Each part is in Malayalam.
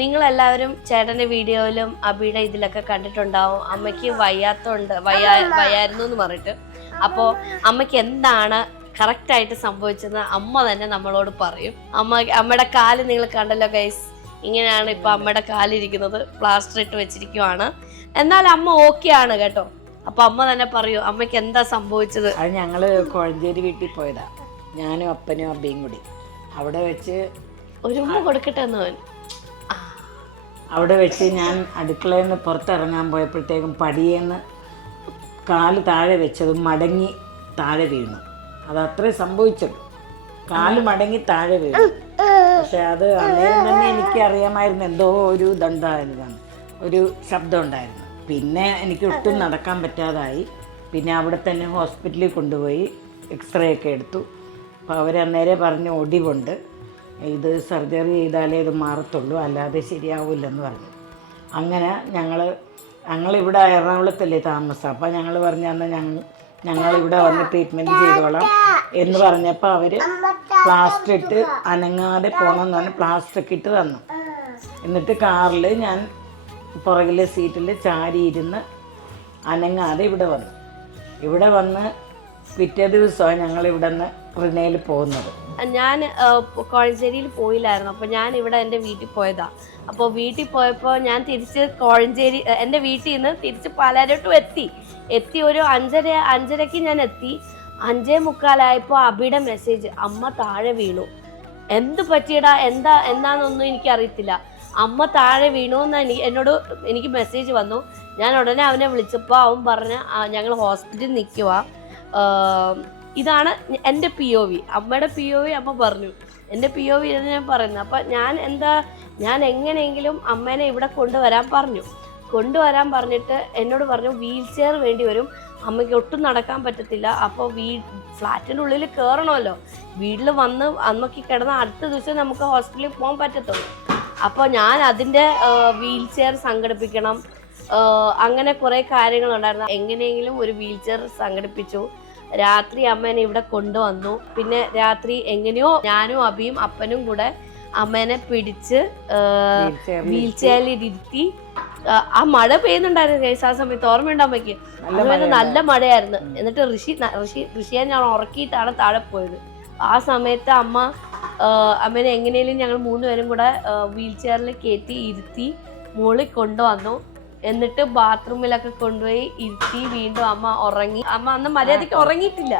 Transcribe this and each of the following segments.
നിങ്ങളെല്ലാവരും ചേട്ടന്റെ വീഡിയോയിലും അബിയുടെ ഇതിലൊക്കെ കണ്ടിട്ടുണ്ടാവും. അമ്മയ്ക്ക് വയ്യാത്തോണ്ട് വയ്യാ വയ്യായിരുന്നു എന്ന് പറഞ്ഞിട്ട്. അപ്പോ അമ്മയ്ക്ക് എന്താണ് കറക്റ്റ് ആയിട്ട് സംഭവിച്ചത് അമ്മ തന്നെ നമ്മളോട് പറയും. അമ്മ അമ്മയുടെ കാൽ നിങ്ങൾ കണ്ടല്ലോ ഗൈസ് ഇങ്ങനെയാണ് ഇപ്പൊ അമ്മയുടെ കാലിരിക്കുന്നത്. പ്ലാസ്റ്റർ ഇട്ട് വെച്ചിരിക്കുവാണ്. എന്നാൽ അമ്മ ഓക്കെ ആണ് കേട്ടോ. അപ്പൊ അമ്മ തന്നെ പറയൂ അമ്മയ്ക്ക് എന്താ സംഭവിച്ചത്? അത് ഞങ്ങൾ കോഴഞ്ചേരി വീട്ടിൽ പോയതാ. ഞാനും അപ്പനും അമ്മയും കൂടി. അവിടെ വെച്ച് ഒരു ഉമ്മ കൊടുക്കട്ടെ എന്ന് അവൻ അവിടെ വെച്ച് ഞാൻ അടുക്കളയിൽ നിന്ന് പുറത്തിറങ്ങാൻ പോയപ്പോഴത്തേക്കും പടിയേന്ന് കാൽ താഴെ വെച്ചത് മടങ്ങി താഴെ വീണു. അത് അത്രേ സംഭവിച്ചത്. കാൽ മടങ്ങി താഴെ വീണു. പക്ഷെ അത് അന്നേരം തന്നെ എനിക്ക് അറിയാമായിരുന്നു എന്തോ ഒരു ഇതുണ്ടായിരുന്നതാണ് ഒരു ശബ്ദം ഉണ്ടായിരുന്നു. പിന്നെ എനിക്ക് ഒട്ടും നടക്കാൻ പറ്റാതായി. പിന്നെ അവിടെ തന്നെ ഹോസ്പിറ്റലിൽ കൊണ്ടുപോയി എക്സ്റേ ഒക്കെ എടുത്തു. അപ്പോൾ അവരന്നേരെ പറഞ്ഞു ഒടിവുണ്ട്. ഇത് സർജറി ചെയ്താലേ ഇത് മാറത്തുള്ളൂ അല്ലാതെ ശരിയാവില്ലെന്ന് പറഞ്ഞു. അങ്ങനെ ഞങ്ങൾ ഞങ്ങളിവിടെ എറണാകുളത്തല്ലേ താമസം. അപ്പം ഞങ്ങൾ പറഞ്ഞു തന്നെ ഞങ്ങൾ ഞങ്ങളിവിടെ വന്ന് ട്രീറ്റ്മെന്റ് ചെയ്തോളാം എന്ന് പറഞ്ഞപ്പോൾ അവർ പ്ലാസ്റ്റർ ഇട്ട് അനങ്ങാതെ പോകണമെന്ന് പറഞ്ഞ് പ്ലാസ്റ്റർ ഒക്കെ ഇട്ട് തന്നു. എന്നിട്ട് കാറിൽ ഞാൻ പുറകിലെ സീറ്റിൽ ചാരി ഇരുന്ന് അനങ്ങാതെ ഇവിടെ വന്നു. ഇവിടെ വന്ന് പിറ്റേ ദിവസമാണ് ഞങ്ങൾ ഇവിടെ നിന്ന് റിനയിൽ പോകുന്നത്. ഞാൻ കോഴഞ്ചേരിയിൽ പോയില്ലായിരുന്നു. അപ്പോൾ ഞാൻ ഇവിടെ എന്റെ വീട്ടിൽ പോയതാ. അപ്പോൾ വീട്ടിൽ പോയപ്പോൾ ഞാൻ തിരിച്ച് കോഴഞ്ചേരി എന്റെ വീട്ടിൽ നിന്ന് തിരിച്ച് പാലാരോട്ടും എത്തി. എത്തി ഒരു അഞ്ചര അഞ്ചരയ്ക്ക് ഞാൻ എത്തി. അഞ്ചേ മുക്കാലായപ്പോൾ അബിയുടെ മെസ്സേജ് അമ്മ താഴെ വീണു. എന്ത് പറ്റിയടാ? എന്താ എന്താണെന്നൊന്നും എനിക്ക് അറിയത്തില്ല അമ്മ താഴെ വീണു എന്ന് എനിക്ക് എന്നോട് എനിക്ക് മെസ്സേജ് വന്നു. ഞാൻ ഉടനെ അവനെ വിളിച്ചപ്പോൾ അവൻ പറഞ്ഞ് ഞങ്ങൾ ഹോസ്പിറ്റലിൽ നിൽക്കുക ഇതാണ് എന്റെ പി ഒ വി അമ്മയുടെ പി ഒ വി അമ്മ പറഞ്ഞു. എന്റെ പി ഒ വി എന്ന് ഞാൻ പറയുന്നത്. അപ്പം ഞാൻ എന്താ ഞാൻ എങ്ങനെയെങ്കിലും അമ്മേനെ ഇവിടെ കൊണ്ടുവരാൻ പറഞ്ഞു. കൊണ്ടുവരാൻ പറഞ്ഞിട്ട് എന്നോട് പറഞ്ഞു വീൽ ചെയർ വേണ്ടി വരും. അമ്മയ്ക്ക് ഒട്ടും നടക്കാൻ പറ്റത്തില്ല. അപ്പോൾ വീ ഫ്ലാറ്റിന്റെ ഉള്ളിൽ കയറണമല്ലോ വീട്ടിൽ വന്ന് അമ്മയ്ക്ക് കിടന്ന അടുത്ത ദിവസം നമുക്ക് ഹോസ്പിറ്റലിൽ പോകാൻ പറ്റത്തുള്ളൂ. അപ്പോൾ ഞാൻ അതിന്റെ വീൽ ചെയർ സംഘടിപ്പിക്കണം. അങ്ങനെ കുറേ കാര്യങ്ങളുണ്ടായിരുന്നു. എങ്ങനെയെങ്കിലും ഒരു വീൽ ചെയർ സംഘടിപ്പിച്ചു. രാത്രി അമ്മേനെ ഇവിടെ കൊണ്ടുവന്നു. പിന്നെ രാത്രി എങ്ങനെയോ ഞാനും അബിയും അപ്പനും കൂടെ അമ്മേനെ പിടിച്ച് വീൽ ചെയറിൽ ഇരുത്തി. ആ മഴ പെയ്യുന്നുണ്ടായിരുന്നു കേസ് ആ സമയത്ത്. ഓർമ്മയുണ്ടോ അമ്മയ്ക്ക്? നല്ല മഴയായിരുന്നു. എന്നിട്ട് ഋഷി ഋഷി ഋഷിയെ ഞാൻ ഉറക്കിയിട്ടാണ് താഴെ പോയത്. ആ സമയത്ത് അമ്മ അമ്മേനെ എങ്ങനെയും ഞങ്ങൾ മൂന്നുപേരും കൂടെ വീൽ ചെയറിൽ കയറ്റി ഇരുത്തി മുകളിൽ കൊണ്ടുവന്നു. എന്നിട്ട് ബാത്റൂമിലൊക്കെ കൊണ്ടുപോയി ഇരുത്തി വീണ്ടും അമ്മ ഉറങ്ങി. അമ്മ അന്ന് മര്യാദയ്ക്ക് ഉറങ്ങിയിട്ടില്ല.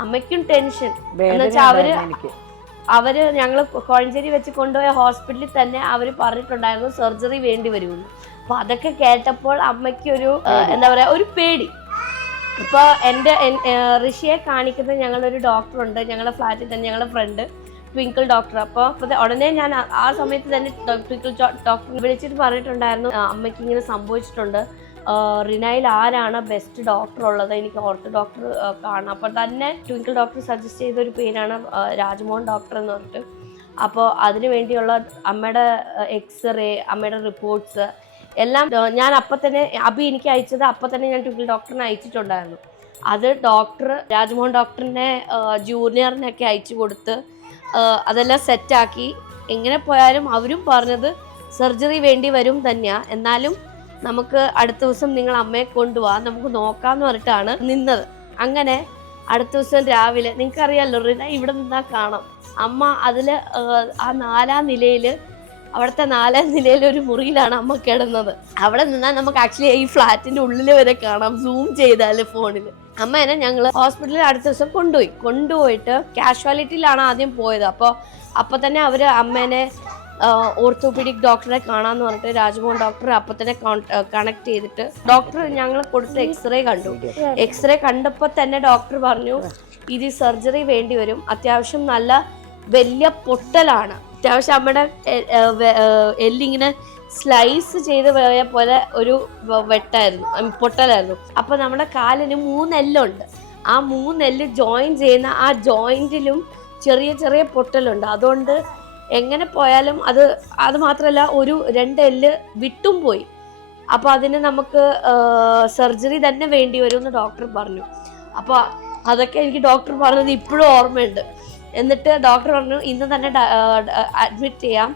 അമ്മയ്ക്കും ടെൻഷൻ അവർ അവർ ഞങ്ങൾ കോഴഞ്ചേരി വെച്ച് കൊണ്ടുപോയ ഹോസ്പിറ്റലിൽ തന്നെ അവർ പറഞ്ഞിട്ടുണ്ടായിരുന്നു സർജറി വേണ്ടി വരുമെന്ന്. അപ്പൊ അതൊക്കെ കേട്ടപ്പോൾ അമ്മയ്ക്ക് ഒരു എന്താ പറയാ ഒരു പേടി. ഇപ്പൊ എന്റെ ഋഷിയെ കാണിക്കുന്ന ഞങ്ങളൊരു ഡോക്ടർ ഉണ്ട് ഞങ്ങളുടെ ഫ്ലാറ്റിൽ തന്നെ ഞങ്ങളുടെ ഫ്രണ്ട് ട്വിങ്കിൾ ഡോക്ടർ അപ്പോൾ ഉടനെ ഞാൻ ആ- സമയത്ത് തന്നെ ട്വിങ്കിൾ ഡോക്ടർ വിളിച്ചിട്ട് പറഞ്ഞിട്ടുണ്ടായിരുന്നു. "ആ, അമ്മയ്ക്ക് ഇങ്ങനെ സംഭവിച്ചിട്ടുണ്ട്. റിനയിൽ ആരാണ് ബെസ്റ്റ് ഡോക്ടർ ഉള്ളത്? എനിക്ക് ഓർത്തോ ഡോക്ടർ കാണാം അപ്പോൾ തന്നെ ട്വിങ്കിൾ ഡോക്ടർ സജസ്റ്റ് ചെയ്ത ഒരു പേരാണ് രാജ്മോഹൻ ഡോക്ടർ എന്ന് പറഞ്ഞിട്ട്. അപ്പോൾ അതിനു വേണ്ടിയുള്ള അമ്മയുടെ എക്സ്റേ അമ്മയുടെ റിപ്പോർട്ട്സ് എല്ലാം ഞാൻ അപ്പം തന്നെ അബി എനിക്ക് അയച്ചത് അപ്പം തന്നെ ഞാൻ ട്വിങ്കിൾ ഡോക്ടറിനെ അയച്ചിട്ടുണ്ടായിരുന്നു. അത് ഡോക്ടർ രാജ്മോഹൻ ഡോക്ടറിനെ ജൂനിയറിനൊക്കെ അയച്ചു കൊടുത്ത് അതെല്ലാം സെറ്റാക്കി എങ്ങനെ പോയാലും അവരും പറഞ്ഞത് സർജറി വേണ്ടി വരും തന്നെയാ. എന്നാലും നമുക്ക് അടുത്ത ദിവസം നിങ്ങൾ അമ്മയെ കൊണ്ടുപോവാ നമുക്ക് നോക്കാന്ന് പറഞ്ഞിട്ടാണ് നിന്നത്. അങ്ങനെ അടുത്ത ദിവസം രാവിലെ നിങ്ങൾക്കറിയാമല്ലോ റിന ഇവിടെ നിന്നാ കാണാം. അമ്മ അതിൽ ആ, നാലാം നിലയിൽ അവിടുത്തെ നാലാം നിലയിൽ ഒരു മുറിയിലാണ് അമ്മ കിടന്നത്. അവിടെ നിന്നാൽ നമുക്ക് ആക്ച്വലി ഈ ഫ്ലാറ്റിന്റെ ഉള്ളിൽ വരെ കാണാം. സൂം ചെയ്താൽ ഫോണിൽ അമ്മേനെ ഞങ്ങൾ ഹോസ്പിറ്റലിൽ അടുത്ത ദിവസം കൊണ്ടുപോയി. കൊണ്ടുപോയിട്ട് കാഷ്വാലിറ്റിയിലാണ് ആദ്യം പോയത്. അപ്പോൾ അപ്പോൾ തന്നെ അവർ അമ്മേനെ ഓർത്തോപീഡിക് ഡോക്ടറെ കാണാന്ന് പറഞ്ഞിട്ട് രാജ്മോഹൻ ഡോക്ടർ അപ്പോൾ തന്നെ കണക്ട് ചെയ്തിട്ട് ഡോക്ടർ ഞങ്ങൾ കൊടുത്ത എക്സ്റേ കണ്ടു. എക്സ്റേ കണ്ടപ്പോൾ തന്നെ ഡോക്ടർ പറഞ്ഞു ഇത് സർജറി വേണ്ടി വരും. അത്യാവശ്യം നല്ല വലിയ പൊട്ടലാണ്. അത്യാവശ്യം അമ്മയുടെ എല്ലിങ്ങനെ സ്ലൈസ് ചെയ്ത് പോയ പോലെ ഒരു വെട്ടായിരുന്നു. പൊട്ടലായിരുന്നു. അപ്പൊ നമ്മുടെ കാലിന് മൂന്നെല്ലുണ്ട്. ആ മൂന്നെല്ല് ജോയിൻ ചെയ്യുന്ന ആ ജോയിന്റിലും ചെറിയ ചെറിയ പൊട്ടലുണ്ട്. അതുകൊണ്ട് എങ്ങനെ പോയാലും അത് അത് മാത്രമല്ല ഒരു രണ്ട് എല്ല് വിട്ടും പോയി. അപ്പോൾ അതിന് നമുക്ക് സർജറി തന്നെ വേണ്ടി വരും എന്ന് ഡോക്ടർ പറഞ്ഞു. അപ്പോൾ അതൊക്കെ എനിക്ക് ഡോക്ടർ പറഞ്ഞത് ഇപ്പോഴും ഓർമ്മയുണ്ട്. എന്നിട്ട് ഡോക്ടർ പറഞ്ഞു ഇന്ന് തന്നെ അഡ്മിറ്റ് ചെയ്യാം.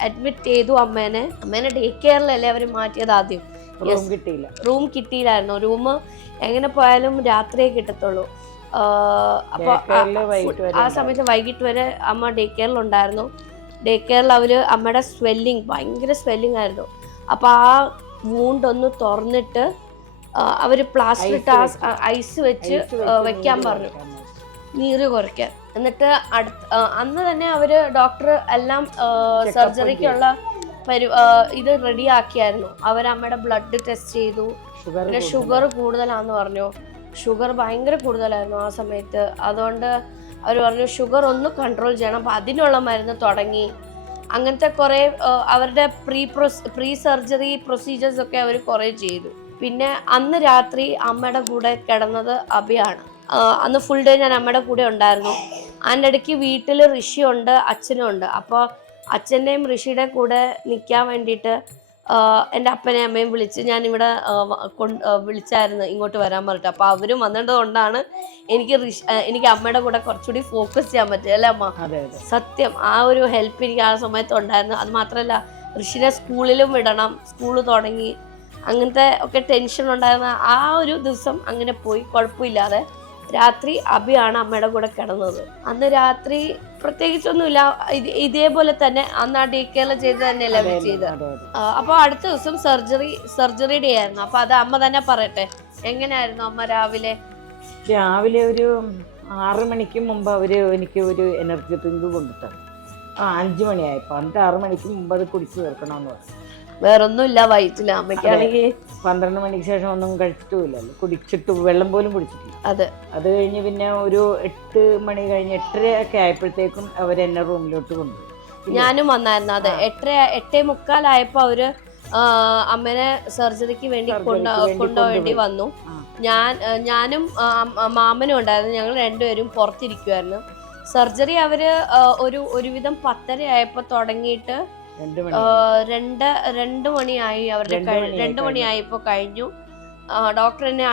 അഡ്മിറ്റ് ചെയ്തു അമ്മേനെ. അമ്മേനെ ഡേ കെയറിലല്ലേ അവർ മാറ്റിയത് ആദ്യം? റൂം കിട്ടിയില്ല. റൂം കിട്ടിയില്ലായിരുന്നു. റൂം എങ്ങനെ പോയാലും രാത്രിയേ കിട്ടത്തുള്ളൂ. അപ്പോൾ അപ്പൊ ആ- സമയത്ത് വൈകിട്ട് വരെ അമ്മ ഡേ കെയറിൽ ഉണ്ടായിരുന്നു. ഡേ കെയറിൽ അവർ അമ്മയുടെ സ്വെല്ലിങ് ഭയങ്കര സ്വെല്ലിങ് ആയിരുന്നു. അപ്പൊ ആ വൂണ്ടൊന്ന് തുറന്നിട്ട് അവർ പ്ലാസ്റ്റർ ഇട്ട് ഐസ് വെച്ച്. വെക്കാൻ പറഞ്ഞു. നീര് കുറയ്ക്കാൻ. എന്നിട്ട് അടുത്ത് അന്ന് തന്നെ അവർ ഡോക്ടർ എല്ലാം സർജറിക്കുള്ള പരി ഇത് റെഡി ആക്കിയായിരുന്നു അവർ അമ്മയുടെ ബ്ലഡ് ടെസ്റ്റ് ചെയ്തു പിന്നെ ഷുഗർ കൂടുതലാന്ന് പറഞ്ഞു. ഷുഗർ ഭയങ്കര കൂടുതലായിരുന്നു ആ സമയത്ത്. അതുകൊണ്ട് അവർ പറഞ്ഞു ഷുഗർ ഒന്ന് കൺട്രോൾ ചെയ്യണം. അപ്പം അതിനുള്ള മരുന്ന് തുടങ്ങി. അങ്ങനത്തെ കുറേ അവരുടെ pre pros pre surgery procedures ഒക്കെ അവർ കുറേ ചെയ്തു. പിന്നെ അന്ന് രാത്രി അമ്മയുടെ കൂടെ കിടന്നത് അഭിയാണ് അന്ന് ഫുൾ ഡേ ഞാൻ അമ്മയുടെ കൂടെ ഉണ്ടായിരുന്നു. അതിന്റെ ഇടയ്ക്ക് വീട്ടിൽ ഋഷിയുണ്ട് അച്ഛനും ഉണ്ട് അപ്പോൾ അച്ഛന്റെയും ഋഷിയുടെ കൂടെ നിൽക്കാൻ വേണ്ടിയിട്ട് എന്റെ അപ്പനെ അമ്മയും വിളിച്ച് ഞാൻ ഇവിടെ കൊണ്ട് വിളിച്ചായിരുന്നു ഇങ്ങോട്ട് വരാൻ പറഞ്ഞിട്ട്. അപ്പോൾ അവരും വന്നിട്ട് കൊണ്ടാണ് എനിക്ക് ഋഷി എനിക്ക് അമ്മയുടെ കൂടെ കുറച്ചുകൂടി ഫോക്കസ് ചെയ്യാൻ പറ്റിയത് അല്ലേ അമ്മ? സത്യം ആ ഒരു ഹെൽപ്പ് എനിക്ക് ആ സമയത്ത് ഉണ്ടായിരുന്നു. അത് മാത്രമല്ല ഋഷിനെ സ്കൂളിലും വിടണം സ്കൂൾ തുടങ്ങി അങ്ങനത്തെ ഒക്കെ ടെൻഷൻ ഉണ്ടായിരുന്ന ആ ഒരു ദിവസം അങ്ങനെ പോയി കുഴപ്പമില്ലാതെ രാത്രി അഭിയാണ് അമ്മയുടെ കൂടെ കിടന്നത്. അന്ന് രാത്രി പ്രത്യേകിച്ചൊന്നുമില്ല. ഇതേപോലെ തന്നെ അന്ന് ആ ഡി കെയർ ചെയ്ത് തന്നെയല്ലേ ചെയ്ത് അപ്പൊ അടുത്ത ദിവസം സർജറി സർജറി ഡേ ആയിരുന്നു. അപ്പൊ അത് അമ്മ തന്നെ പറയട്ടെ. എങ്ങനെയായിരുന്നു അമ്മ രാവിലെ? രാവിലെ ഒരു ആറ് മണിക്ക് മുമ്പ് അവർ എനിക്ക് ഒരു എനർജി ഡ്രിങ്ക് കൊണ്ടുത്തന്നു ആ അഞ്ചു മണിയായപ്പോൾ എന്നിട്ട് ആറു മണിക്ക് മുമ്പ് അത് കുടിച്ചു തീർക്കണമെന്ന് പറഞ്ഞു. വേറൊന്നുമില്ല വയറ്റിൽ അമ്മയ്ക്കാണെങ്കിൽ പന്ത്രണ്ട് മണിക്ക് ശേഷം ഒന്നും കഴിച്ചിട്ടുമില്ലല്ലോ കുടിച്ചിട്ട് വെള്ളം പോലും കുടിച്ചിട്ടില്ല. അതെ. അത് കഴിഞ്ഞ് പിന്നെ ഒരു എട്ട് മണി കഴിഞ്ഞ് എട്ടര ഒക്കെ ആയപ്പോഴത്തേക്കും അവർ എന്നെ റൂമിലോട്ട് കൊണ്ടുപോയി. ഞാനും വന്നായിരുന്നു. അതെ എട്ടര എട്ടേ മുക്കാലായപ്പോ അവർ അമ്മനെ സർജറിക്ക് വേണ്ടി കൊണ്ട കൊണ്ടുപോകേണ്ടി. വന്നു. ഞാൻ ഞാനും മാമനും ഉണ്ടായിരുന്നു. ഞങ്ങൾ രണ്ടുപേരും പുറത്തിരിക്കുമായിരുന്നു സർജറി അവർ ഒരു ഒരുവിധം പത്തര ആയപ്പോ തുടങ്ങിയിട്ട് രണ്ട് രണ്ട് മണിയായി അവരുടെ രണ്ട് കഴി- മണിയായി രണ്ട് കഴിഞ്ഞു. ഡോക്ടർ എന്നെ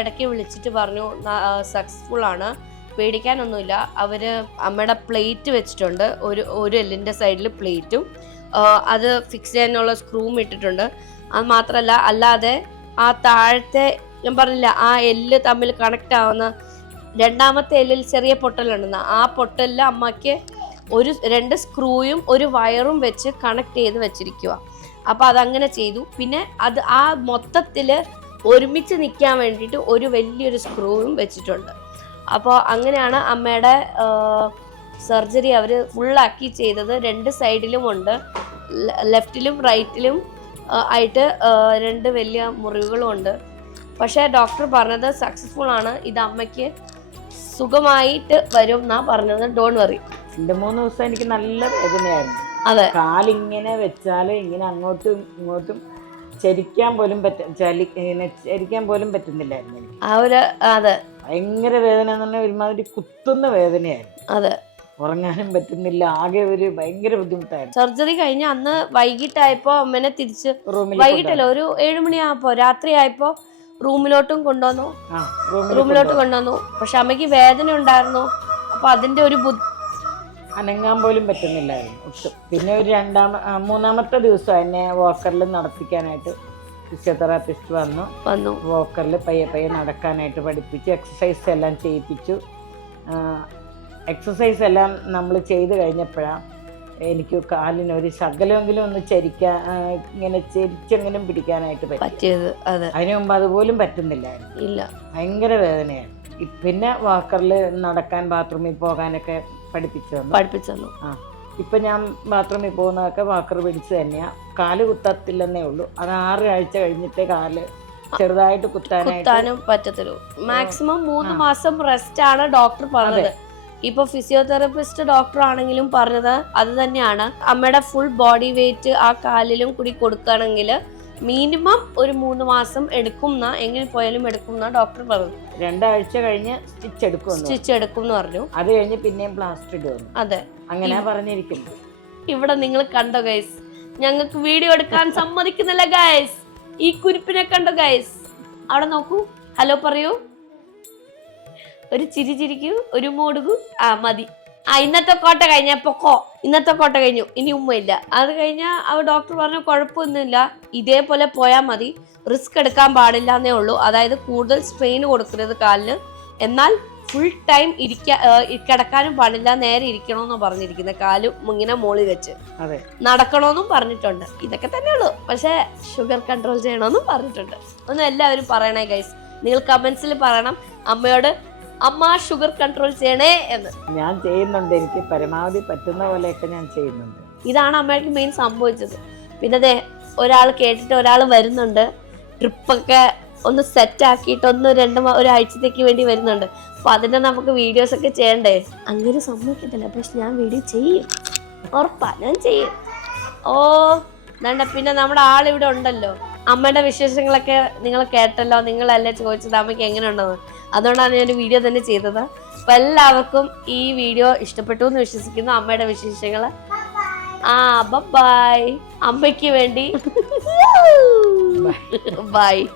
ഇടയ്ക്ക് വിളിച്ചിട്ട് പറഞ്ഞു സക്സസ്ഫുൾ ആണ്. പേടിക്കാനൊന്നുമില്ല. അവർ അമ്മയുടെ പ്ലേറ്റ് വെച്ചിട്ടുണ്ട്. ഒരു ഒരു എല്ലിന്റെ സൈഡിൽ പ്ലേറ്റും അത് ഫിക്സ് ചെയ്യാനുള്ള സ്ക്രൂവും ഇട്ടിട്ടുണ്ട്. അത് മാത്രമല്ല അല്ലാതെ ആ താഴത്തെ ഞാൻ പറഞ്ഞില്ല ആ എല്ല് തമ്മിൽ കണക്ട് ആവുന്ന രണ്ടാമത്തെ എല്ലിൽ ചെറിയ പൊട്ടലുണ്ടെന്ന്. ആ പൊട്ടലിൽ അമ്മയ്ക്ക് ഒരു രണ്ട് സ്ക്രൂയും ഒരു വയറും വെച്ച് കണക്ട് ചെയ്ത് വെച്ചിരിക്കുക അപ്പോൾ അതങ്ങനെ ചെയ്തു. പിന്നെ അത് ആ മൊത്തത്തിൽ ഒരുമിച്ച് നിൽക്കാൻ വേണ്ടിയിട്ട് ഒരു വലിയൊരു സ്ക്രൂവും വെച്ചിട്ടുണ്ട്. അപ്പോൾ അങ്ങനെയാണ് അമ്മയുടെ സർജറി അവർ ഫുള്ളാക്കി ചെയ്തത്. രണ്ട് സൈഡിലും ഉണ്ട്. ലെഫ്റ്റിലും റൈറ്റിലും ആയിട്ട് രണ്ട് വലിയ മുറിവുകളും ഉണ്ട്. പക്ഷേ ഡോക്ടർ പറഞ്ഞത് സക്സസ്ഫുൾ ആണ്. ഇത് അമ്മയ്ക്ക് സുഖമായിട്ട് വരും എന്നാണ് പറഞ്ഞത്. ഡോൺ വറി രണ്ട് മൂന്ന് ദിവസം എനിക്ക് നല്ല വേദനയായിരുന്നു. അതെ. കാലിങ്ങനെ വെച്ചാൽ ഇങ്ങനെ അങ്ങോട്ടും ഇങ്ങോട്ടും ചരിക്കാൻ പോലും പറ്റ ചലി ഇങ്ങനെ ചരിക്കാൻ പോലും പറ്റുന്നില്ലായിരുന്നു എനിക്ക്. ആ ഒരു അതെ. ഭയങ്കര വേദന എന്ന് പറഞ്ഞാൽ ഒരുമാതിരി കുത്തുന്ന വേദനയായിരുന്നു. അതെ. ഉറങ്ങാനും പറ്റുന്നില്ല ആകെ ഒരു ഭയങ്കര ബുദ്ധിമുട്ടായിരുന്നു. സർജറി കഴിഞ്ഞ അന്ന് വൈകിട്ടായപ്പോ അമ്മനെ തിരിച്ച് റൂമിൽ വൈകിട്ടല്ല ഒരു ഏഴുമണിയായപ്പോ രാത്രി ആയപ്പോ റൂമിലോട്ടും കൊണ്ടുവന്നു. റൂമിലോട്ട് കൊണ്ടുവന്നു. പക്ഷെ അമ്മയ്ക്ക് വേദന ഉണ്ടായിരുന്നു. അപ്പൊ അതിന്റെ ഒരു ബുദ്ധി അനങ്ങാൻ പോലും പറ്റുന്നില്ലായിരുന്നു. ഒട്ടും. പിന്നെ ഒരു രണ്ടാമ മൂന്നാമത്തെ ദിവസം എന്നെ വോക്കറിൽ നടത്തിക്കാനായിട്ട് ഫിസിയോതെറാപ്പിസ്റ്റ് വന്നു. വന്നു. വോക്കറിൽ പയ്യെ പയ്യെ നടക്കാനായിട്ട് പഠിപ്പിച്ചു എക്സസൈസ് എല്ലാം ചെയ്യിപ്പിച്ചു. എക്സസൈസ് എല്ലാം നമ്മൾ ചെയ്ത് കഴിഞ്ഞപ്പോഴാണ് എനിക്ക് കാലിനൊരു ഒരു ശകലമെങ്കിലും ഒന്ന് ചരിക്കാൻ ഇങ്ങനെ ചരിച്ചെങ്കിലും പിടിക്കാനായിട്ട് പറ്റി. പറ്റിയത് അതെ. അതിനു മുമ്പ് അതുപോലും പറ്റുന്നില്ലായിരുന്നു. ഇല്ല. ഭയങ്കര വേദനയാണ് പിന്നെ വാക്കറിൽ നടക്കാൻ ബാത്റൂമിൽ പോകാനൊക്കെ പഠിപ്പിച്ചു തന്നു. പഠിപ്പിച്ചു തന്നു. ആ. ഇപ്പം ഞാൻ ബാത്റൂമിൽ പോകുന്നതൊക്കെ വാക്കർ പിടിച്ച് തന്നെയാണ് കാൽ കുത്തത്തില്ലെന്നേ ഉള്ളൂ. അത് ആറ് ആഴ്ച കഴിഞ്ഞിട്ടേ കാൽ ചെറുതായിട്ട് കുത്താനും പറ്റത്തുള്ളൂ. മാക്സിമം മൂന്ന് മാസം റെസ്റ്റ് ആണ് ഡോക്ടർ പറഞ്ഞത്. ഇപ്പൊ ഫിസിയോതെറാപ്പിസ്റ്റ് ഡോക്ടർ ആണെങ്കിലും പറഞ്ഞത് അത് തന്നെയാണ്. അമ്മയുടെ ഫുൾ ബോഡി വെയിറ്റ് ആ കാലിലും കൂടി കൊടുക്കുകയാണെങ്കിൽ മിനിമം ഒരു മൂന്ന് മാസം എടുക്കും എന്നാ എങ്ങനെ പോയാലും എടുക്കും എന്നാ ഡോക്ടർ പറഞ്ഞു രണ്ടാഴ്ച കഴിഞ്ഞ് സ്റ്റിച്ച് എടുക്കും സ്റ്റിച്ച് എടുക്കും എന്ന് പറഞ്ഞു. അത് കഴിഞ്ഞ് പിന്നെയും പ്ലാസ്റ്റർ ഇടും അതെ. അങ്ങനെ പറഞ്ഞിരിക്കുന്നു ഇവിടെ നിങ്ങൾ കണ്ടോ ഗൈസ് ഞങ്ങൾക്ക് വീഡിയോ എടുക്കാൻ സമ്മതിക്കുന്നില്ല ഗൈസ് ഈ കുരിപ്പിനെ കണ്ടോ ഗൈസ് അവിടെ നോക്കൂ. ഹലോ പറയൂ. ഒരു ചിരി ചിരിക്കൂ ഒരു മോടുകൂ. ആ മതി. ആ ഇന്നത്തെ കോട്ട കഴിഞ്ഞ പൊക്കോ? ഇന്നത്തെ കോട്ട കഴിഞ്ഞു ഇനി ഉമ്മയില്ല. അത് കഴിഞ്ഞാൽ അവ ഡോക്ടർ പറഞ്ഞു കുഴപ്പമൊന്നുമില്ല. ഇതേപോലെ പോയാൽ മതി. റിസ്ക് എടുക്കാൻ പാടില്ല എന്നേ ഉള്ളൂ. അതായത് കൂടുതൽ സ്ട്രെയിൻ കൊടുക്കരുത് കാലിന്. എന്നാൽ ഫുൾ ടൈം ഇരിക്ക കിടക്കാനും പാടില്ല നേരെ ഇരിക്കണമെന്ന് പറഞ്ഞിരിക്കുന്നത് കാലും ഇങ്ങനെ മോളി വെച്ച്. നടക്കണമെന്നും പറഞ്ഞിട്ടുണ്ട്. ഇതൊക്കെ തന്നെയുള്ളൂ. പക്ഷേ ഷുഗർ കൺട്രോൾ ചെയ്യണമെന്നും പറഞ്ഞിട്ടുണ്ട്. ഒന്ന് എല്ലാവരും പറയണേ ഗൈസ് നിങ്ങൾ കമന്റ്സിൽ പറയണം. അമ്മയോട് അമ്മ ഷുഗർ കൺട്രോൾ ചെയ്യണേ എന്ന്. ഞാൻ ചെയ്യുന്നുണ്ട് എനിക്ക് പരമാവധി പറ്റുന്ന പോലെയൊക്കെ ഞാൻ ചെയ്യുന്നുണ്ട്. ഇതാണ് അമ്മയ്ക്ക് മെയിൻ സംഭവിച്ചത്. പിന്നെ അതെ ഒരാൾ കേട്ടിട്ട് ഒരാൾ വരുന്നുണ്ട്. ട്രിപ്പൊക്കെ ഒന്ന് സെറ്റ് ആക്കിയിട്ട് ഒന്ന് രണ്ട് ഒരാഴ്ചത്തേക്ക് വേണ്ടി വരുന്നുണ്ട്. അപ്പൊ അതിന്റെ നമുക്ക് വീഡിയോസ് ഒക്കെ ചെയ്യണ്ടേ? അങ്ങനെ സമ്മതിക്കത്തില്ല പക്ഷെ ഞാൻ വീഡിയോ ചെയ്യും. ഉറപ്പാ ഞാൻ ചെയ്യും. ഓ വേണ്ട പിന്നെ നമ്മുടെ ആളിവിടെ ഉണ്ടല്ലോ. അമ്മയുടെ വിശേഷങ്ങളൊക്കെ നിങ്ങൾ കേട്ടല്ലോ നിങ്ങളല്ലേ ചോദിച്ചത് അമ്മയ്ക്ക് എങ്ങനെയുണ്ടെന്ന്. അതുകൊണ്ടാണ് ഞാൻ വീഡിയോ തന്നെ ചെയ്തത്. അപ്പൊ എല്ലാവർക്കും ഈ വീഡിയോ ഇഷ്ടപ്പെട്ടു എന്ന് വിശ്വസിക്കുന്നു. അമ്മയുടെ വിശേഷങ്ങൾ ആ ബൈ അമ്മയ്ക്ക് വേണ്ടി. ബൈ